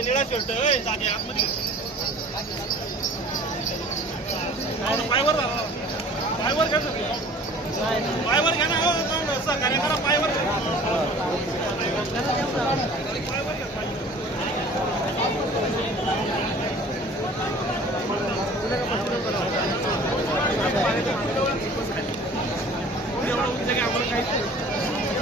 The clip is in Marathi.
निळा शर्ट जागे आतमध्ये पायवर हो. हो, पायवर घ्या पायवर घ्या ना सहकार्य करा पायवर एवढं उंच की आम्हाला काही